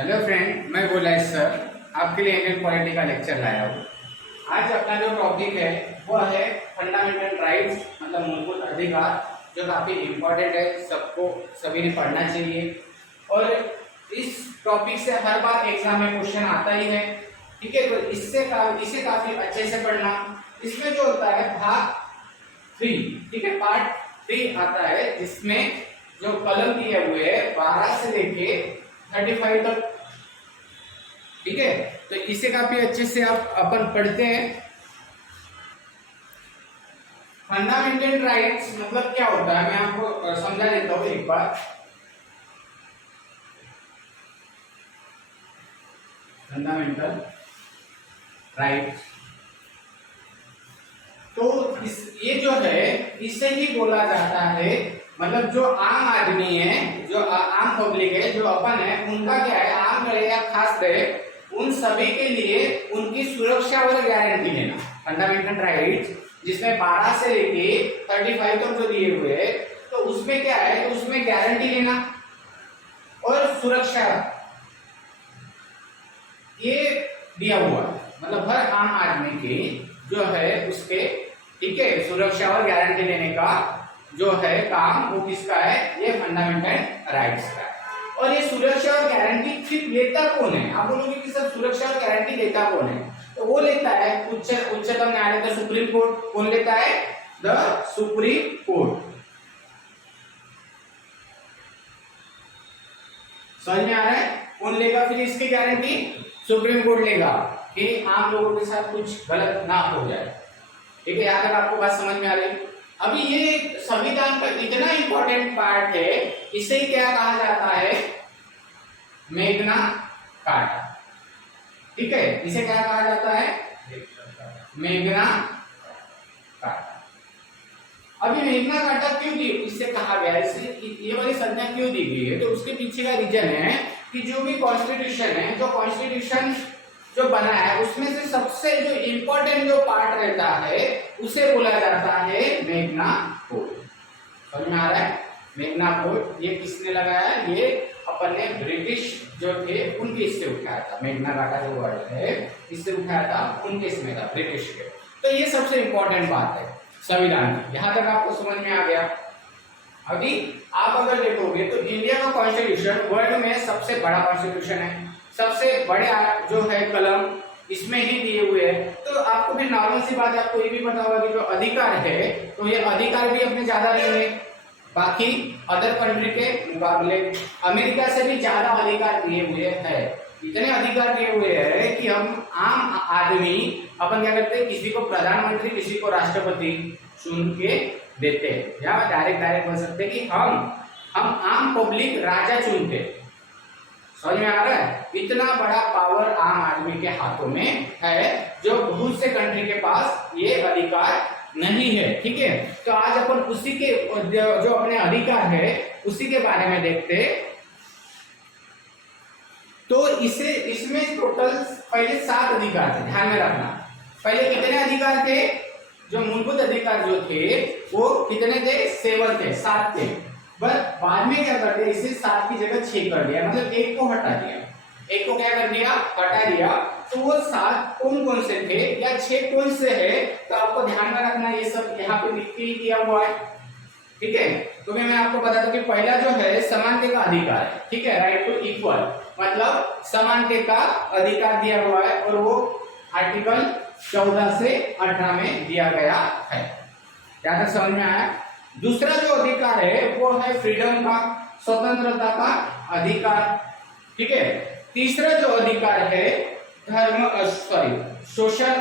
Hello friend, मैं गोलाइस sir आपके लिए इंडियन पॉलिटी का लेक्चर लाया हूँ। आज अपना जो टॉपिक है वो है फंडामेंटल राइट्स, मतलब मूलभूत अधिकार, जो काफ़ी इम्पोर्टेंट है, सबको सभी ने पढ़ना चाहिए। और इस टॉपिक से हर बार एग्जाम में क्वेश्चन आता ही है, ठीक है। तो इसे काफ़ी अच्छे से पढ़ना। इसमें जो होता है भाग 3, ठीक है, पार्ट 3 आता है, जिसमें जो कलम दिए हुए हैं 12 से लेके 35 तक, ठीक है। तो इसे काफी अच्छे से आप अपन पढ़ते हैं। फंडामेंटल राइट्स मतलब क्या होता है, मैं आपको समझा देता हूँ एक बार। फंडामेंटल राइट्स तो ये जो है इसे ही बोला जाता है, मतलब जो आम आदमी है, जो आम पब्लिक है, जो अपन है, उनका क्या है, आम रहे या खास रहे, उन सभी के लिए उनकी सुरक्षा और गारंटी लेना। फंडामेंटल राइट्स जिसमें 12 से लेके 35 तक जो दिए हुए हैं, तो उसमें क्या है, तो उसमें गारंटी लेना और सुरक्षा ये दिया हुआ है। मतलब हर आम आदमी की जो है उसके, ठीक है, सुरक्षा और गारंटी लेने का जो है काम, वो किसका है, ये फंडामेंटल राइट्स का है। और ये सुरक्षा और गारंटी सिर्फ लेता कौन है, आप बोलोगे कि सर सुरक्षा और गारंटी लेता कौन है, तो वो लेता है उच्चतम न्यायालय, द सुप्रीम कोर्ट। कौन लेता है, द सुप्रीम कोर्ट। समझ में आ रहा है, कौन लेगा फिर इसकी गारंटी, सुप्रीम कोर्ट लेगा, कि आम लोगों के साथ कुछ गलत ना हो जाए, ठीक है। यहाँ तक आपको बात समझ में आ रही है। अभी ये संविधान का इतना इंपॉर्टेंट पार्ट है, इसे क्या कहा जाता है, मेग्ना कार्टा, ठीक है। इसे क्या कहा जाता है, मेग्ना कार्टा। अभी मेग्ना कार्टा क्यों दी, इससे कहा गया है, इसे ये वाली संज्ञा क्यों दी गई है, तो उसके पीछे का रीजन है कि जो भी कॉन्स्टिट्यूशन है, जो कॉन्स्टिट्यूशन जो बना है, उसमें से सबसे जो इंपॉर्टेंट जो पार्ट रहता है उसे बोला जाता है मेग्ना कोड। समझ में आ रहा है, मेग्ना कोड ये किसने लगाया, ये अपन ने ब्रिटिश जो थे उनके इससे उठाया था। मेग्ना कार्टा जो वर्ड है इससे उठाया था, उनके इसमें था, ब्रिटिश के। तो ये सबसे इंपॉर्टेंट बात है संविधान की। यहां तक आपको समझ में आ गया। अभी आप अगर देखोगे तो इंडिया का कॉन्स्टिट्यूशन वर्ल्ड में सबसे बड़ा कॉन्स्टिट्यूशन है, सबसे बड़े जो है कलम इसमें ही दिए हुए हैं। तो आपको भी नॉर्मल सी बात है, आपको ये भी पता होगा कि जो अधिकार है, तो ये अधिकार भी अपने ज्यादा नहीं है बाकी अदर कंट्री के मुकाबले। अमेरिका से भी ज्यादा अधिकार दिए हुए हैं, इतने अधिकार दिए हुए हैं कि हम आम आदमी अपन क्या करते हैं, किसी को प्रधानमंत्री, किसी को राष्ट्रपति चुन के देते हैं, या डायरेक्ट बोल सकते हैं कि हम आम पब्लिक राजा चुनते। समझ में आ रहा है, इतना बड़ा पावर आम आदमी के हाथों में है, जो बहुत से कंट्री के पास ये अधिकार नहीं है, ठीक है। तो आज अपन उसी के जो अपने अधिकार है उसी के बारे में देखते। तो इसमें टोटल पहले 7 अधिकार थे, ध्यान में रखना। पहले कितने अधिकार थे, जो मूलभूत अधिकार जो थे वो कितने थे, 7 थे। बट बाद में क्या कर दिया, इसे 7 की जगह 6 कर दिया, मतलब एक को हटा दिया, एक को क्या कर दिया, हटा दिया। तो वो 7 कौन कौन से थे या 6 कौन से है, तो आपको ध्यान में रखना, ये सब यहाँ पे लिख के ही दिया हुआ है, ठीक है। तो मैं आपको बता दूं कि पहला जो है समानता का अधिकार है, ठीक है, राइट टू इक्वल, मतलब समानता का अधिकार दिया हुआ है, और वो आर्टिकल 14 से 18 में दिया गया है। क्या तक समझ में आया। दूसरा जो अधिकार है वो है फ्रीडम का, स्वतंत्रता का अधिकार, ठीक है। तीसरा जो अधिकार है शोषण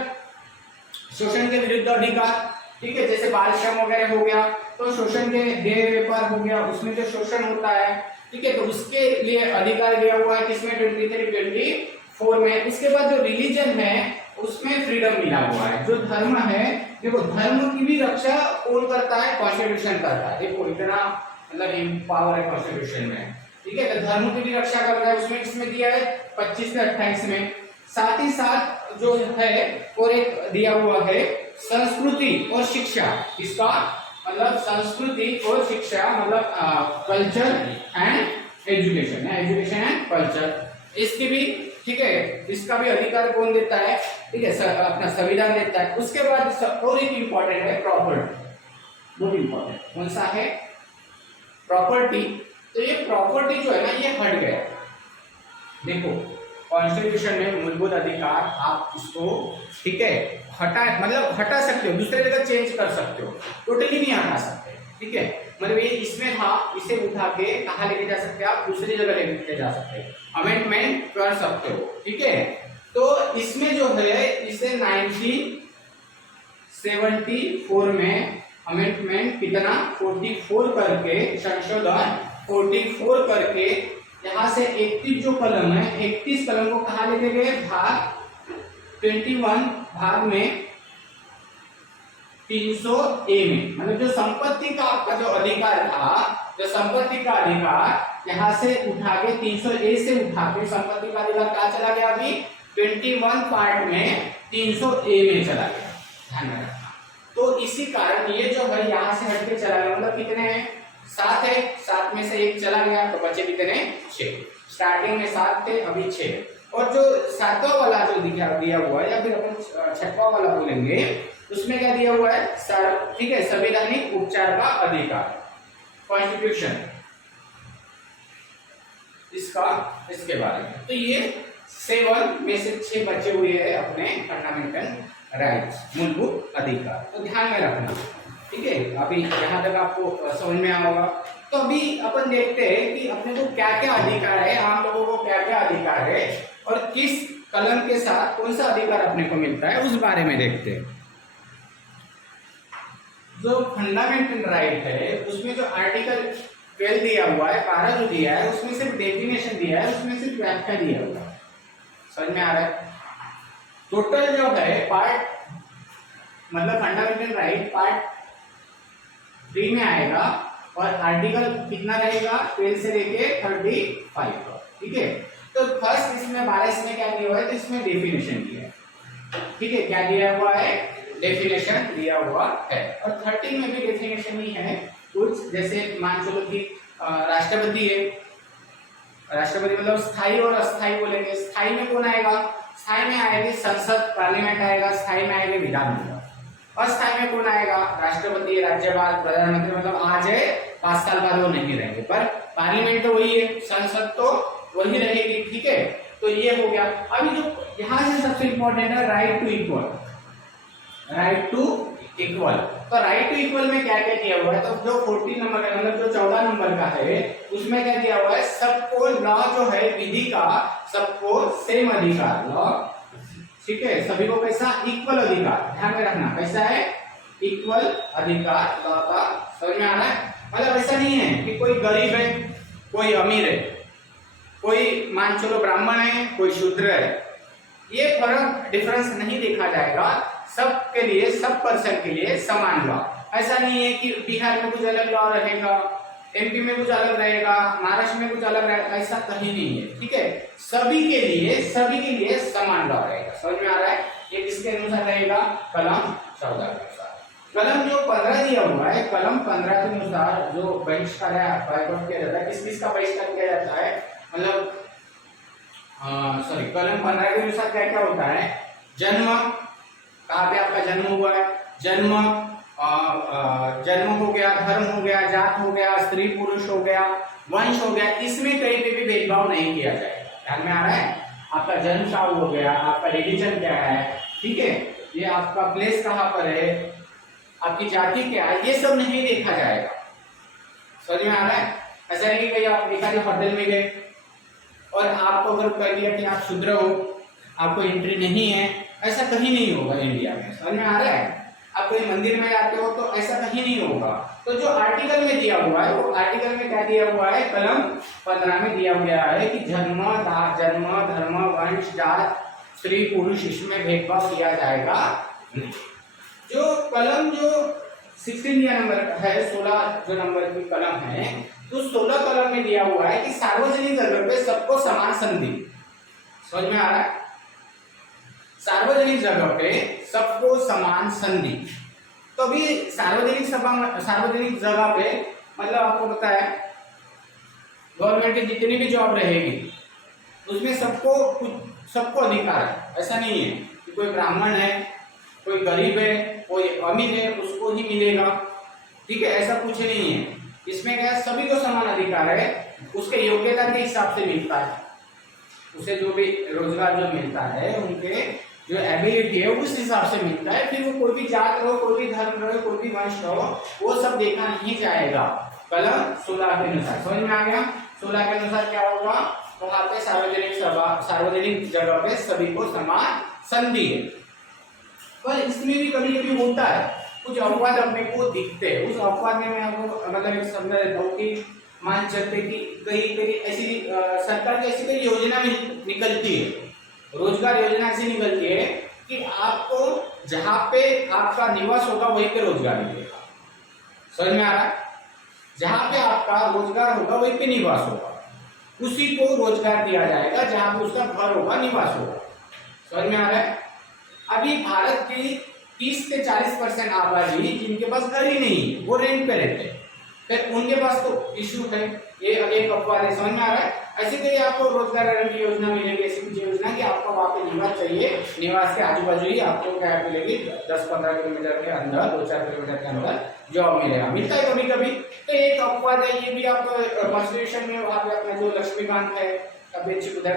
के विरुद्ध अधिकार, ठीक है। जैसे बाल श्रम वगैरह हो गया, तो शोषण के देह व्यापार हो गया, उसमें जो शोषण होता है, ठीक है, तो उसके लिए अधिकार दिया हुआ है किसमें, 23-24 में। इसके बाद जो रिलीजन है उसमें फ्रीडम मिला हुआ है। जो धर्म है, देखो धर्म की भी रक्षा कौन करता है, कॉन्स्टिट्यूशन करता है। देखो इतना मतलब पावर है कॉन्स्टिट्यूशन में, ठीक है। तो धर्म की भी रक्षा करता है, उसमें किसमें दिया है, 25 से 28 में। साथ ही साथ जो है और एक दिया हुआ है संस्कृति और शिक्षा, इसका मतलब संस्कृति और शिक्षा, मतलब culture and education and culture. इसकी भी, ठीक है, इसका भी अधिकार कौन देता है, ठीक है, अपना संविधान देता है। उसके बाद और एक इंपॉर्टेंट है प्रॉपर्टी, बहुत इंपॉर्टेंट। कौन सा है? प्रॉपर्टी। तो ये प्रॉपर्टी जो है ना, ये हट गया। देखो कॉन्स्टिट्यूशन में मूलभूत अधिकार, आप इसको, ठीक है, मतलब हटा सकते हो, दूसरे जगह चेंज कर सकते हो, टोटली नहीं हटा सकते, ठीक है। मतलब ये इसमें था, इसे उठा के कहाँ लेके जा सकते हैं आप? दूसरी जगह लेके जा सकते हैं, अमेंडमेंट कर सकते हो, ठीक है। तो इसमें जो है, इसे 1974 में अमेंडमेंट कितना 44 करके, संशोधन 44 करके, यहाँ से 31 जो कलम है, 31 कलम को कहा लेके गए? भाग 21 भाग में 300A में, मतलब जो संपत्ति का आपका जो अधिकार था, जो संपत्ति का अधिकार यहाँ से उठा के 300A से उठा के संपत्ति का अधिकार कहाँ चला गया? अभी 21 पार्ट में 300A में चला गया, ध्यान में रखना। तो इसी कारण ये जो है यहाँ से हटके चला गया, मतलब कितने हैं? 7 है, 7 में से एक चला गया, तो बचे कितने? 6। स्टार्टिंग में 7 थे, अभी 6। और जो 7वां वाला जो दिया हुआ है, या फिर अपन 6वां वाला बोलेंगे, उसमें क्या दिया हुआ है? ठीक है, संवैधानिक उपचार का अधिकार, कॉन्स्टिट्यूशन, इसका, इसके बारे में। तो ये 7 में से 6 बचे हुए हैं अपने फंडामेंटल राइट्स, मूलभूत अधिकार। तो ध्यान में रखना, ठीक है। अभी यहाँ तक आपको समझ में आया होगा। तो अभी अपन देखते हैं कि अपने को क्या क्या अधिकार है, आम लोगों को क्या क्या अधिकार है, और किस कलम के साथ कौन सा अधिकार अपने को मिलता है, उस बारे में देखते हैं। जो फंडामेंटल राइट है, उसमें जो आर्टिकल 12 दिया हुआ है, 12 जो दिया है, उसमें सिर्फ डेफिनेशन दिया है, उसमें सिर्फ व्याख्या दिया हुआ है। समझ में आ रहा है? टोटल जो है पार्ट, मतलब फंडामेंटल राइट पार्ट 3 में आएगा, और आर्टिकल कितना रहेगा? 12 से लेके 35 का, ठीक है। तो फर्स्ट इसमें 12 इसमें क्या दिया हुआ है? तो इसमें डेफिनेशन दिया है, ठीक है। क्या दिया हुआ है? डेफिनेशन दिया हुआ है। और 13 में भी डेफिनेशन ही है कुछ, जैसे मान चलो कि राष्ट्रपति है, राष्ट्रपति मतलब स्थायी और अस्थायी बोलेंगे। स्थायी में कौन आएगा? स्थायी में आएगी संसद, पार्लियामेंट आएगा, स्थायी में आएगी विधानसभा। अस्थायी में कौन आएगा? राष्ट्रपति, राज्यपाल, प्रधानमंत्री, मतलब आज है 5 साल बाद वो नहीं रहेंगे, पर पार्लियामेंट तो वही है, संसद तो वही रहेगी, ठीक है। तो ये हो गया। अभी जो यहाँ से सबसे इंपॉर्टेंट है right to equal, right to equal. तो राइट टू इक्वल में क्या क्या दिया हुआ है? तो जो 14 नंबर का, मतलब जो 14 नंबर का है, उसमें क्या दिया हुआ है? सबको, लॉ जो है विधि का, सबको सेम अधिकार, लॉ, ठीक है, सभी को कैसा? इक्वल अधिकार। ध्यान में रखना, कैसा है? इक्वल अधिकार लॉ का। समझ में आ रहा है? मतलब ऐसा नहीं है कि कोई गरीब है, कोई अमीर है, कोई मान चलो ब्राह्मण है, कोई शूद्र है, ये फर्क, डिफरेंस नहीं देखा जाएगा। सबके लिए, सब पर्सन के लिए समान लॉ। ऐसा नहीं है कि बिहार में कुछ अलग लॉ रहेगा, एमपी में कुछ अलग रहेगा, महाराष्ट्र में कुछ अलग रहेगा, ऐसा कहीं नहीं है, ठीक है। सभी के लिए समान लॉ रहेगा। समझ में आ रहा है? ये किसके अनुसार रहेगा? कलम 14 के अनुसार। कलम जो 15 दिया हुआ है, कलम 15 के अनुसार जो बहिष्कार किया जाता है, किस किस का बहिष्कार किया जाता है? मतलब सॉरी, कलम 15 के अनुसार क्या क्या होता है? जन्म, कहाँ पे आपका जन्म हुआ है, जन्म हो गया, धर्म हो गया, जात हो गया, स्त्री पुरुष हो गया, वंश हो गया, इसमें कहीं पे भी भेदभाव नहीं किया जाएगा। ध्यान में आ रहा है? आपका जन्म कहाँ हो गया, आपका रिलीजन क्या है, ठीक है, ये आपका प्लेस कहाँ पर है, आपकी जाति क्या है, ये सब नहीं देखा जाएगा। समझ में आ रहा है? ऐसा नहीं कि आप एक होटल में गए और आपको अगर कह दिया कि आप शूद्र हो, आपको एंट्री नहीं है, ऐसा कहीं नहीं होगा इंडिया में। समझ में आ रहा है? आप कोई मंदिर में जाते हो तो ऐसा कहीं नहीं होगा। तो जो आर्टिकल में दिया हुआ है, वो आर्टिकल में क्या दिया हुआ है? कलम 15 में दिया गया है कि जन्म, धर्म, वंश, जात, स्त्री पुरुष, इसमें भेदभाव किया जाएगा नहीं। जो कलम जो 16 नंबर है, 16 जो नंबर की कलम है, तो 16 कलम में दिया हुआ है कि सार्वजनिक जगह पे सबको समान संधि। समझ में आ रहा है? सार्वजनिक जगह पे सबको समान संधि। तो अभी सार्वजनिक जगह पे, मतलब आपको पता है गवर्नमेंट की जितनी भी जॉब रहेगी, उसमें सबको अधिकार है। ऐसा नहीं है कि कोई ब्राह्मण है, कोई गरीब है, कोई अमीर है उसको ही मिलेगा, ठीक है, ऐसा कुछ नहीं है। इसमें क्या है, सभी को समान अधिकार है, उसके योग्यता के हिसाब से मिलता है, उसे जो भी रोजगार जो मिलता है उनके जो एबिलिटी है उस हिसाब से मिलता है। फिर वो कोई भी जात रहो, कोई भी धर्म रहो, कोई भी वंश रहो, वो सब देखा नहीं जाएगा। कलम 16 के अनुसार समझ में आ गया। 16 के अनुसार क्या होगा, वहां पे सार्वजनिक जगह पे सभी को समान संधि है। पर इसमें भी कभी कभी होता है कुछ अपवाद अपने को दिखते हैं। उस अपवाद में मैं आपको मतलब एक समझा देता हूँ कि मान चलते कि कई ऐसी सरकार की ऐसी कोई योजना निकलती है, रोजगार योजना ऐसी निकलती है कि आपको जहाँ पे आपका निवास होगा वहीं पे रोजगार मिलेगा। समझ में आ रहा है, जहाँ पे आपका रोजगार होगा वहीं पे निवास होगा, उसी को रोजगार दिया जाएगा जहाँ पे उसका घर होगा, निवास होगा। समझ में आ रहा है। अभी भारत की 30 से 40% आबादी जिनके पास घर ही नहीं, वो रेंट पे रहते हैं, फिर उनके पास तो इश्यू है, ये एक अपवाद है। समझ में आ रहा है। ऐसे कहीं आपको रोजगार गारंटी योजना मिलेगी, ऐसी कुछ योजना कि आपको वहाँ पे निवास चाहिए, निवास के आजू बाजू ही आपको क्या मिलेगी, 10-15 किलोमीटर के अंदर, 2-4 किलोमीटर के अंदर जॉब मिलेगा, मिलता है कभी कभी। तो एक अपवाद है, ये भी आप कॉन्स्टिट्यूशन में वहाँ पे अपना जो लक्ष्मीकांत है उधर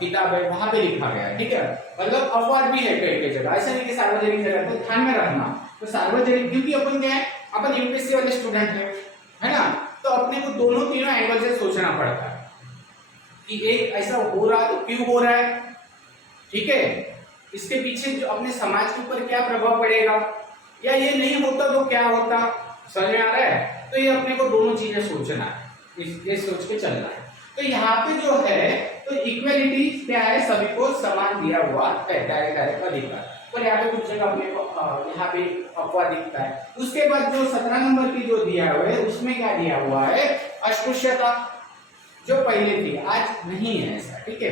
किताब है वहां पे लिखा गया है, ठीक है। मतलब अपवाद भी है कई जगह, ऐसा नहीं कि सार्वजनिक जगह, तो ध्यान में रखना। तो सार्वजनिक, क्योंकि अपन क्या है, अपन यूपीएससी वाले स्टूडेंट है ना, तो अपने को दोनों तीनों एंगल से सोचना पड़ता है कि एक ऐसा हो रहा है तो क्यों हो रहा है, ठीक है, इसके पीछे जो अपने समाज के ऊपर क्या प्रभाव पड़ेगा, या ये नहीं होता तो क्या होता। समझ में आ रहा है। तो ये अपने को दोनों चीजें सोचना है, ये सोच के चलना है। तो यहाँ पे जो है तो इक्वेलिटी क्या है, सभी को समान दिया हुआ है, डायरेक्ट अधिकार। पर यहाँ पे कुछ जगह अपने को यहाँ पे अपवाद दिखता है। उसके बाद जो 17 नंबर की जो दिया हुआ है उसमें क्या दिया हुआ है, अस्पृश्यता जो पहले थी आज नहीं है ऐसा, ठीक है।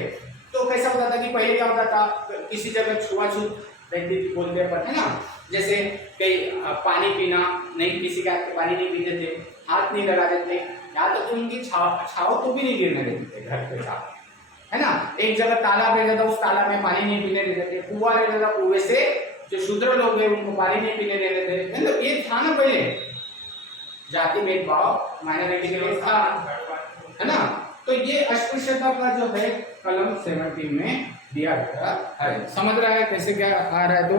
तो कैसा होता था कि पहले क्या होता था, किसी जगह छुआछूत रहती थी, बोलते हैं है ना, जैसे कई पानी पीना नहीं, किसी का पानी नहीं पीते थे, हाथ नहीं लगाते थे, यहाँ तक तो उनकी छाव तो भी नहीं गिरने देते थे घर के साथ, है ना। एक जगह तालाब रहता था, उस तालाब में पानी नहीं पीने देते थे, कुआं रहता था, कुएं से जो शूद्र लोग हैं उनको पानी नहीं पीने देते थे। मतलब ये था ना पहले, जाति भेदभाव माइनॉरिटी के लिए था, है ना। तो ये अस्पृश्यता का जो है कलम 17 में दिया गया है। समझ रहा है कैसे क्या आ रहा है। तो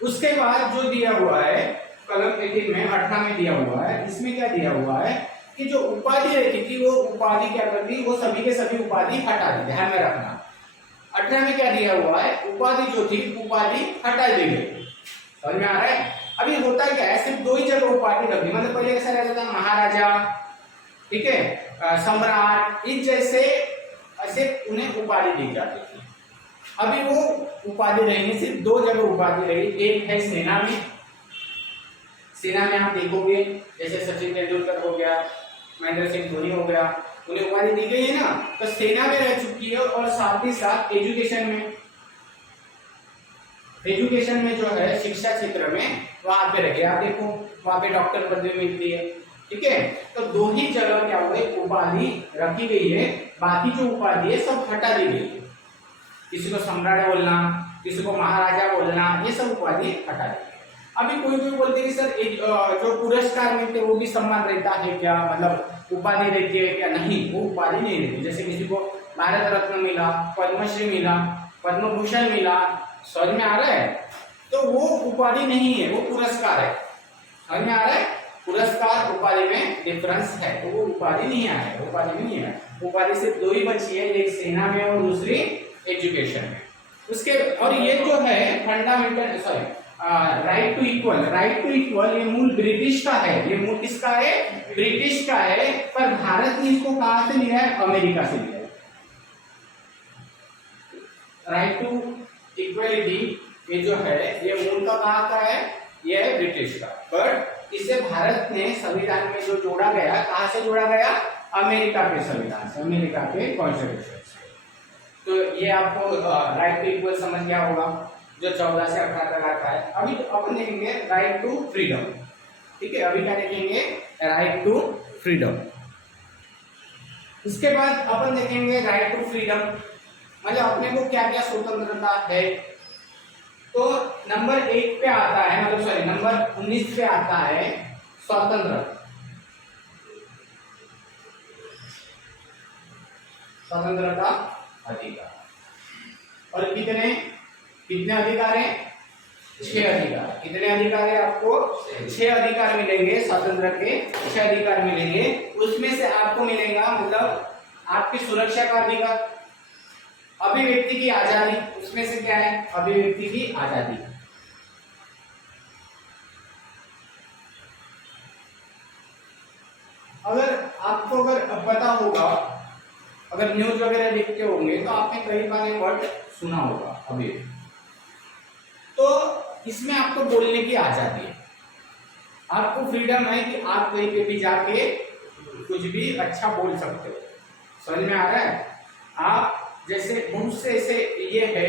उसके बाद जो दिया हुआ है कलम 18 में 18 में दिया हुआ है, इसमें क्या दिया हुआ है कि जो उपाधि रहती थी वो उपाधि क्या करती, वो सभी के सभी उपाधि हटा दी, ध्यान में रखना। 18 में क्या दिया हुआ है, उपाधि जो थी उपाधि हटा दी गई। समझ में आ रहा है। अभी होता क्या है, सिर्फ दो ही जगह उपाधि रख दी, मतलब पहले कैसा रहता था, महाराजा, ठीक है, सम्राट, इस जैसे ऐसे उन्हें उपाधि दी जाती थी। अभी वो उपाधि रहेंगे, सिर्फ दो जगह उपाधि रहेगी। एक है सेना में, सेना में आप देखोगे जैसे सचिन तेंदुलकर हो गया, महेंद्र सिंह धोनी हो गया, उन्हें उपाधि दी गई है ना, तो सेना में रह चुकी है। और साथ ही साथ एजुकेशन में जो है शिक्षा क्षेत्र में वहां पे रखे, आप देखो वहां पे डॉक्टर पदवी मिलती है, ठीक है। तो दो ही जगह क्या हुए, उपाधि रखी गई है, बाकी जो उपाधि है सब हटा दी गई है। किसी को सम्राट बोलना, किसी को महाराजा बोलना, ये सब उपाधि हटा दी। अभी कोई बोलते कि सर जो पुरस्कार मिलते वो भी सम्मान रहता है क्या, मतलब उपाधि रहती है क्या? नहीं, वो उपाधि नहीं रहती। जैसे किसी को भारत रत्न मिला, पद्मश्री मिला, पद्म भूषण मिला, समझ में आ रहा है, तो वो उपाधि नहीं है, वो पुरस्कार है। समझ में आ रहा है, पुरस्कार उपाधि में डिफरेंस है, तो वो उपाधि नहीं है, उपाधि नहीं है। उपाधि सिर्फ दो ही बची है, एक सेना में और दूसरी एजुकेशन में। उसके और ये जो है फंडामेंटल राइट टू इक्वल, ये मूल ब्रिटिश का है, ये मूल किसका है, ब्रिटिश का है। पर भारत ने इसको कहां से लिया है, अमेरिका से लिया है। राइट टू इक्वलिटी ये जो है ये मूल का कहां का है, ये है ब्रिटिश का। पर इसे भारत ने संविधान में जो जोड़ा गया, कहां से जोड़ा गया, अमेरिका के संविधान से, अमेरिका के कॉन्स्टिट्यूशन से। तो ये आपको राइट टू इक्वल समझ गया होगा, जो 14 से 18 तक आता है। अभी तो अपन देखेंगे राइट टू फ्रीडम, ठीक है। अभी क्या देखेंगे, राइट टू फ्रीडम। इसके बाद अपन देखेंगे राइट टू फ्रीडम, मतलब अपने को क्या क्या स्वतंत्रता है। तो नंबर 1 पे आता है, मतलब सॉरी नंबर 19 पे आता है स्वतंत्रता अधिकार। और कितने कितने अधिकार हैं? 6 अधिकार। कितने अधिकार है आपको? 6 अधिकार मिलेंगे, स्वतंत्र के 6 अधिकार मिलेंगे। उसमें से आपको मिलेगा मतलब आपकी सुरक्षा का अधिकार, अभिव्यक्ति की आजादी, उसमें से क्या है? अभिव्यक्ति की आजादी। अगर आपको पता होगा, अगर न्यूज वगैरह देखते होंगे तो आपने कई बार ये वर्ड सुना होगा अभिव्यक्ति। तो इसमें आपको बोलने की आजादी है, आपको फ्रीडम है कि आप कहीं पे भी जाके कुछ भी अच्छा बोल सकते हो। समझ में आ रहा है? आप जैसे बहुत से ऐसे ये है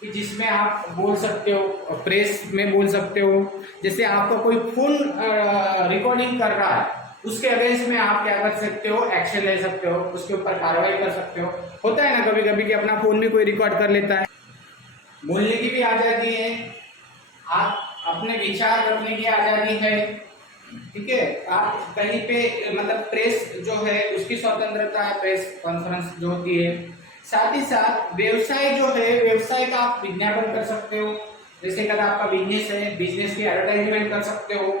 कि जिसमें आप बोल सकते हो, प्रेस में बोल सकते हो। जैसे आपका कोई फोन रिकॉर्डिंग कर रहा है, उसके अगेंस्ट में आप क्या कर सकते हो? एक्शन ले सकते हो, उसके ऊपर कार्रवाई कर सकते हो। होता है ना कभी कभी कि अपना फोन में कोई रिकॉर्ड कर लेता है। बोलने की भी आजादी है, आप अपने विचार रखने की आजादी है, ठीक है। आप कहीं पे मतलब प्रेस जो है उसकी स्वतंत्रता है, प्रेस कॉन्फ्रेंस जो होती है। साथ ही साथ व्यवसाय जो है, व्यवसाय का आप विज्ञापन कर सकते हो। जैसे अगर आपका बिजनेस है, बिजनेस की एडवर्टाइजमेंट कर सकते हो।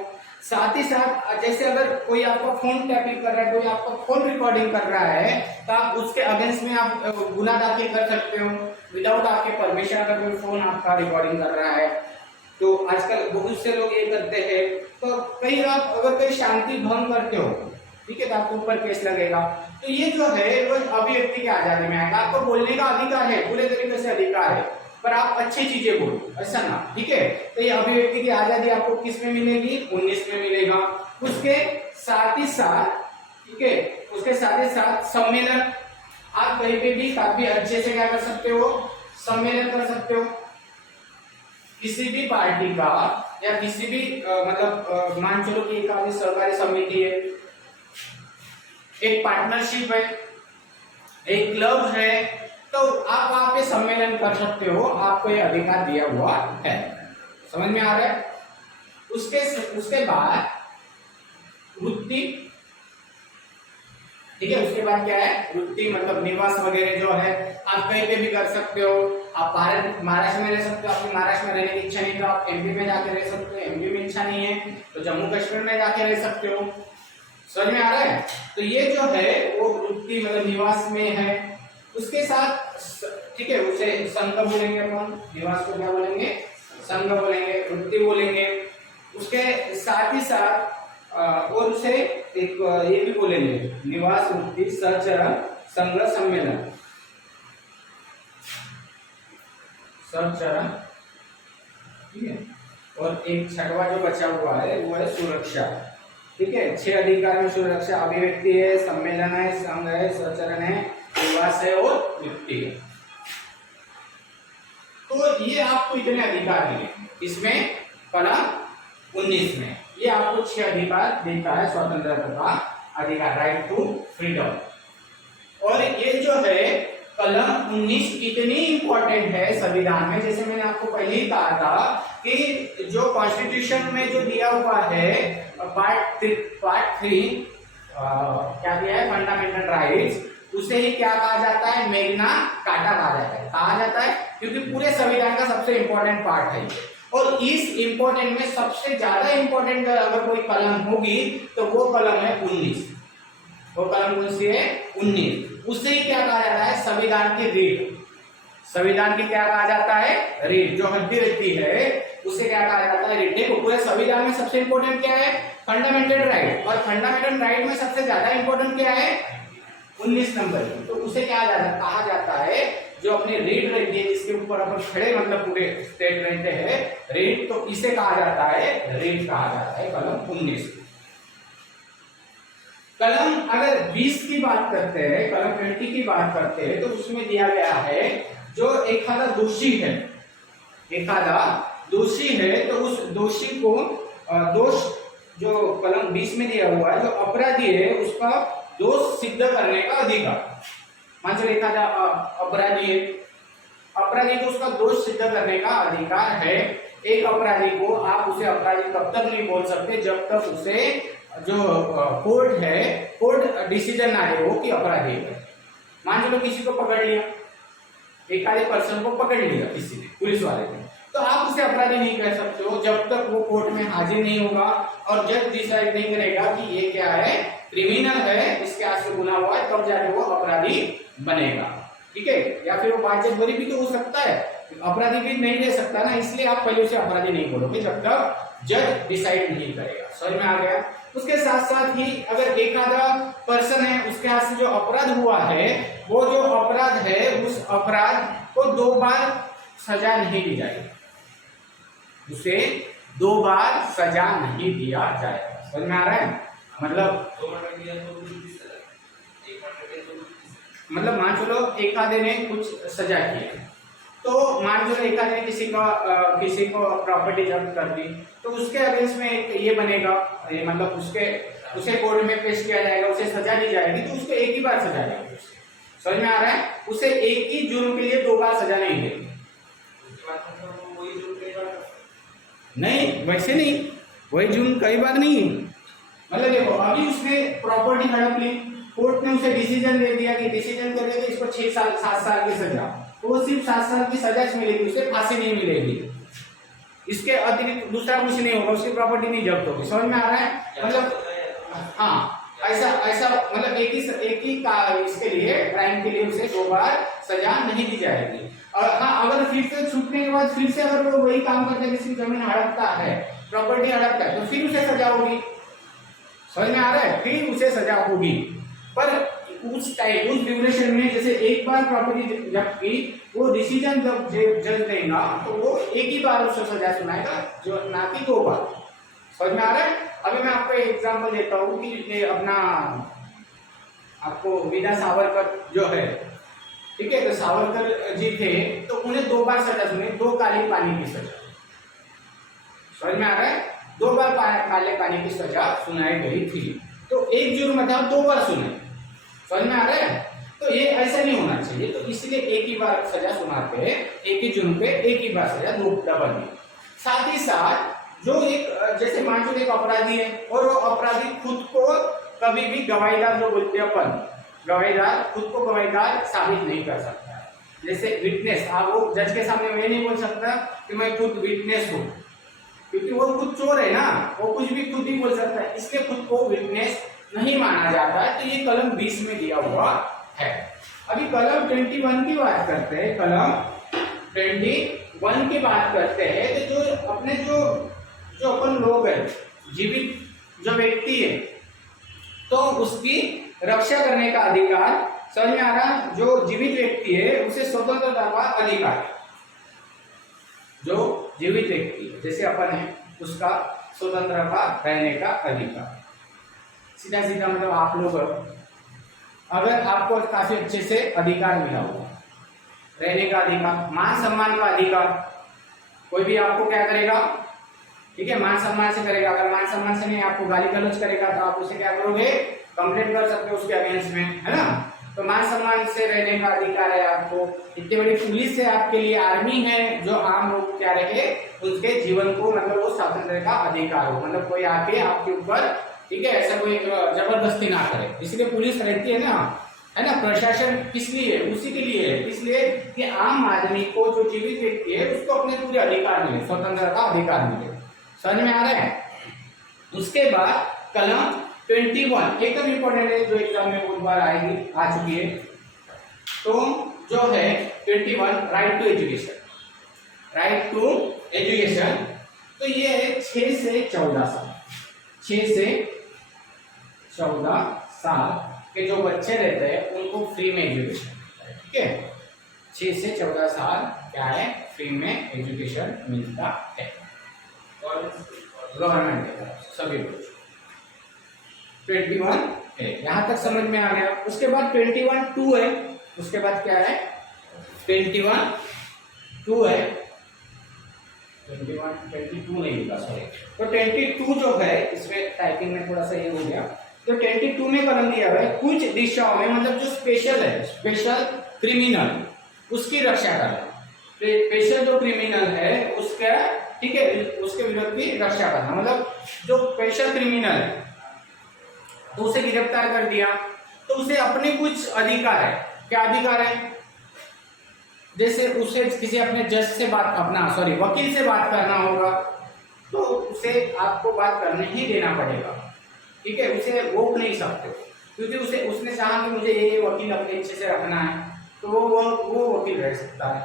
साथ ही साथ जैसे अगर कोई आपका फोन टैपिंग कर रहा है, कोई आपका फोन रिकॉर्डिंग कर रहा है, तो आप उसके अगेंस्ट में आप गुना दाखिल कर सकते हो विदाउट आपके परमिशन। अगर कोई फोन आपका रिकॉर्डिंग कर रहा है तो आजकल बहुत से लोग ये करते हैं। तो कहीं आप अगर कहीं शांति भंग करते हो, ठीक है, तो आपके ऊपर केस लगेगा। तो ये जो है वो अभिव्यक्ति की आजादी में आएगा। आपको बोलने का अधिकार है, पूरे तरीके से अधिकार है, पर आप अच्छी चीजें बोलो, ऐसा ना, ठीक है। तो ये अभिव्यक्ति की आजादी आपको किस में मिलेगी? 19 में मिलेगा। उसके साथ ही साथ, ठीक है, उसके साथ ही साथ सम्मेलन, आप कहीं पे भी काफी अच्छे से क्या कर सकते हो? सम्मेलन कर सकते हो। किसी भी पार्टी का या किसी भी मतलब मान चलो कि एक आदि सहकारी समिति है, एक पार्टनरशिप है, एक क्लब है, तो आप वहां पे सम्मेलन कर सकते हो, आपको ये अधिकार दिया हुआ है। समझ में आ रहा है? उसके बाद वृत्ति, ठीक है, उसके बाद क्या है? वृत्ति मतलब निवास वगैरह जो है आप कहीं पे भी कर सकते हो। आप महाराष्ट्र में रह सकते हो, आपकी महाराष्ट्र में रहने की इच्छा नहीं तो आप एमपी में जाके रह सकते हो, एमपी में इच्छा नहीं है तो जम्मू कश्मीर में जाके रह सकते हो। समझ में आ रहा है? तो ये जो है वो वृत्ति मतलब निवास में है। उसके साथ, ठीक है, उसे संघ बोलेंगे अपन, निवास को क्या बोलेंगे? संघ बोलेंगे, वृत्ति बोलेंगे। उसके साथ ही साथ और उसे एक ये भी बोलेंगे, निवास, वृत्ति, सहचरण, संघ, सम्मेलन, सहचरण, ठीक है। और एक छठवा जो बचा हुआ है वो है सुरक्षा, ठीक है। 6 अधिकार में सुरक्षा, अभिव्यक्ति है, सम्मेलन है, संघ है, सहचरण है, निवास है और वृत्ति है। तो ये आपको इतने अधिकार मिले इसमें कलम 19 में। ये आपको 6 अधिकार देता है, स्वतंत्रता का अधिकार, राइट टू फ्रीडम। और ये जो है कलम 19 कितनी इंपॉर्टेंट है संविधान में, जैसे मैंने आपको पहले ही कहा था कि जो कॉन्स्टिट्यूशन में जो दिया हुआ है पार्ट 3 क्या दिया है? फंडामेंटल राइट्स, उसे ही क्या कहा जाता है? मैग्ना कार्टा कहा जाता है। कहा जाता है क्योंकि पूरे संविधान का सबसे इंपॉर्टेंट पार्ट है। और इस इंपॉर्टेंट में सबसे ज्यादा इंपॉर्टेंट अगर कोई कलम होगी तो वो कलम है 19। वो कलम कौन सी है? 19। उससे ही क्या कहा जाता है? संविधान की रीढ़। संविधान की क्या कहा जाता है? रीढ़। जो हड्डी रहती है उसे क्या कहा जाता है? रीढ़। देखो पूरे संविधान में सबसे इंपॉर्टेंट क्या है? Fundamental right. और फंडामेंटल राइट में सबसे ज्यादा इंपॉर्टेंट क्या है? 19 नंबर। तो उसे क्या कहा जाता है? जो अपनी रीढ़ रहती है, जिसके ऊपर अपन खड़े मतलब पूरे स्टेट रहते हैं, रीढ़, तो इसे कहा जाता है रीढ़, कहा जाता है कलम 19। कलम अगर 20 की बात करते हैं, कलम 20 की बात करते हैं, तो उसमें दिया गया है जो एखादा दोषी है, एखादा दोषी है तो उस दोषी को दोष जो कलम 20 में दिया हुआ है, जो अपराधी है उसका दोष सिद्ध करने का अधिकार। मान चलो एखादा अपराधी है, अपराधी को उसका दोष सिद्ध करने का अधिकार है। एक अपराधी को आप उसे अपराधी तब तक नहीं बोल सकते जब तक उसे जो कोर्ट है, कोर्ट डिसीजन ना ले वो कि अपराधी है। मान चलो किसी को पकड़ लिया, एक आधे पर्सन को पकड़ लिया किसी ने, पुलिस वाले ने, तो आप उसे अपराधी नहीं कह सकते हो जब तक वो कोर्ट में हाजिर नहीं होगा और जज डिसाइड नहीं करेगा कि ये क्या है, क्रिमिनल है, इसके हाथ से गुनाह हुआ है, तब जाके वो अपराधी बनेगा। ठीक है, या फिर वो बात बरी भी तो हो सकता है, अपराधी भी नहीं ले सकता ना, इसलिए आप पहले उसे अपराधी नहीं बोलोगे जब तक जज डिसाइड नहीं करेगा। समझ में आ गया। उसके साथ साथ ही अगर एक आधा पर्सन है उसके हाथ से जो अपराध हुआ है, वो जो अपराध है उस अपराध को 2 बार सजा नहीं दी जाएगी, उसे 2 बार सजा नहीं दिया जाएगा। समझ में आ रहा है। मतलब मान चलो एक आधे ने कुछ सजा की है, तो मान चलो एक आधे ने किसी को प्रॉपर्टी जब्त कर दी, तो उसके अगेंस्ट में एक ये बनेगा, मतलब उसे कोर्ट में पेश किया जाएगा, उसे सजा दी जाएगी, तो उसको एक ही बार सजा देगी। समझ में आ रहा है। उसे एक ही जुर्म के लिए 2 बार सजा नहीं देगी। नहीं, वैसे नहीं, वही जुर्म कई बार नहीं। मतलब देखो, अभी उसने प्रॉपर्टी हड़प ली, कोर्ट ने उसे डिसीजन दे दिया कि डिसीजन करके कि इसको 6 साल 7 साल की सजा, तो वो सिर्फ 7 साल की सजा मिलेगी, उसे फांसी नहीं मिलेगी, इसके अतिरिक्त दूसरा कुछ नहीं होगा, उसकी प्रॉपर्टी नहीं जब्त होगी। समझ में आ रहा है। मतलब हाँ, ऐसा मतलब एक ही का इसके लिए, क्राइम के लिए उसे 2 बार सजा नहीं दी जाएगी। और हाँ, अगर फिर से छूटने के बाद फिर से अगर वो वही काम करता है, किसी जमीन हड़पता है, प्रॉपर्टी हड़पता है, तो फिर उसे सजा होगी। समझ में आ रहा है, फिर उसे सजा होगी। पर उस ड्यूरेशन में, जैसे एक बार प्रॉपर्टी जब्त की, वो डिसीजन जब जज देगा तो वो एक ही बार उसको सजा सुनाएगा, जो ना कि 2 बार। समझ में आ रहा है। अभी मैं आपको एक एग्जांपल देता हूँ कि ये अपना आपको वीरा सावरकर जो है, ठीक है, तो सावरकर जी थे, तो उन्हें 2 बार सजा सुनी, 2 काले पानी की सजा। समझ में आ रहा है। 2 बार काले पानी की सजा सुनाई गई थी, तो एक जुर्म था, 2 बार सुनाई। समझ में आ रहा है। तो ये ऐसा नहीं होना चाहिए, तो इसलिए एक ही बार सजा सुनाते हैं, एक ही जुर्म पे एक ही बार सजा, 2 डबल नहीं। साथ ही साथ जो एक, जैसे मान लो एक अपराधी है और वो अपराधी खुद को कभी भी गवाहीदार, जो बोलते हैं अपन गवाहीदार, खुद को गवाहीदार साबित नहीं कर सकता है। जैसे विटनेस, आप वो जज के सामने मैं नहीं बोल सकता कि मैं खुद विटनेस हूँ, क्योंकि वो खुद चोर है ना, वो कुछ भी खुद ही बोल सकता है, इसलिए खुद को विटनेस नहीं माना जाता है। तो ये कलम 20 में दिया हुआ है। अभी कलम 21 की बात करते हैं, कलम 21 की बात करते हैं। तो जो अपने जो अपन लोग हैं, जीवित जो व्यक्ति है, तो उसकी रक्षा करने का अधिकार। समझ में आ रहा। जो जीवित व्यक्ति है उसे स्वतंत्रता का अधिकार, जो जीवित व्यक्ति है जैसे अपन है, उसका स्वतंत्रता रहने का अधिकार। सीधा सीधा मतलब आप लोग, अगर आपको काफी अच्छे से अधिकार मिला हुआ, रहने का अधिकार, मान सम्मान का अधिकार, कोई भी आपको क्या करेगा, ठीक है, मान सम्मान से करेगा। अगर मान सम्मान से नहीं, आपको गाली गलौज करेगा, तो आप उसे क्या करोगे, कंप्लेंट कर सकते हो उसके अगेंस्ट में, है ना। तो मान सम्मान से रहने का अधिकार है आपको। इतनी बड़ी पुलिस है आपके लिए, आर्मी है, जो आम लोग क्या रहे उनके जीवन को, मतलब वो स्वतंत्र का अधिकार हो, मतलब कोई आके आपके ऊपर, ठीक है, ऐसा कोई जबरदस्ती ना करे। इसलिए पुलिस रहती है ना, है ना। प्रशासन किस लिए, उसी के लिए है, इसलिए कि आम आदमी को, जो जीवित व्यक्ति है, उसको अपने पूरे अधिकार मिले, स्वतंत्रता का अधिकार मिले। समझ में आ रहा है। उसके बाद कलम 21 एकदम इंपॉर्टेंट है, जो एग्जाम में बहुत बार आएगी, आ चुकी है। तो जो है 21, right to education, right to education. तो ये है 6 से 14 साल, 6 से 14 साल के जो बच्चे रहते हैं उनको फ्री में एजुकेशन, ठीक है। 6 से 14 साल क्या है, फ्री में एजुकेशन मिलता है गवर्नमेंट की तरफ से सभी बच्चों। 21 है, यहां तक समझ में आ गया। उसके बाद 21(2) है, उसके बाद क्या है, 21(2) है, 22 नहीं लिखा, सॉरी। तो 22 जो है, इसमें टाइपिंग में थोड़ा सा ये हो गया, तो 22 में कलम दिया हुआ है, कुछ दिशाओं में मतलब जो स्पेशल है, स्पेशल क्रिमिनल, उसकी रक्षा करना। स्पेशल जो क्रिमिनल है उसका, ठीक है, उसके विरुद्ध की रक्षा करना। मतलब जो स्पेशल क्रिमिनल है तो उसे गिरफ्तार कर दिया तो उसे अपने कुछ अधिकार है। क्या अधिकार है? जैसे उसे किसी अपने जज से बात, अपना सॉरी वकील से बात करना होगा तो उसे आपको बात करने ही देना पड़ेगा, ठीक है, उसे रोक नहीं सकते, क्योंकि उसने चाहा कि मुझे ये वकील अपने इच्छे से रखना है तो वो वकील रह सकता है।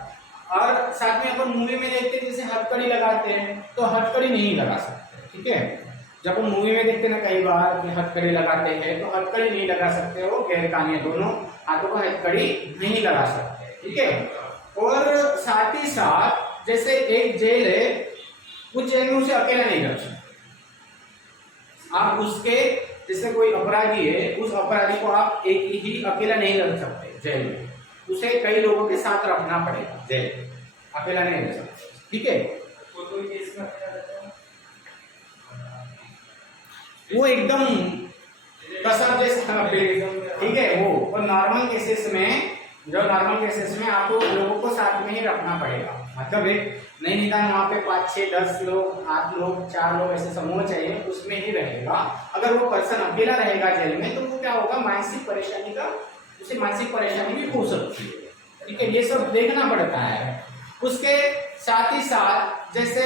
और साथ में अपन मूवी में देखते हैं जैसे हथकड़ी लगाते हैं तो हथकड़ी नहीं लगा सकते, ठीक है। जब हम मूवी में देखते हैं ना कई बार कि हथकड़ी लगाते हैं तो हथकड़ी नहीं लगा सकते, वो गैर कानूनी, दोनों हाथों को हथकड़ी नहीं लगा सकते, ठीक है। और साथ ही साथ जैसे एक जेल है, उस जेल में उसे अकेला नहीं रख सकते आप। उसके जैसे कोई अपराधी है, उस अपराधी को आप एक ही अकेला नहीं रख सकते जेल में, उसे कई लोगों के साथ रखना पड़ेगा, जेल अकेला नहीं रख सकते, ठीक है। वो एकदम कसम जैसा, ठीक है वो। और नॉर्मल केसेस में, जो नॉर्मल केसेस में आपको लोगों को साथ में ही रखना पड़ेगा, मतलब एक नहीं निदान वहाँ पे 5, 6, 10 लोग, 8 लोग, 4 लोग ऐसे समूह चाहिए, उसमें ही रहेगा। अगर वो पर्सन अकेला रहेगा जेल में तो वो क्या होगा, मानसिक परेशानी का, उसे मानसिक परेशानी भी हो सकती है, ठीक है। ये सब देखना पड़ता है। उसके साथ ही साथ जैसे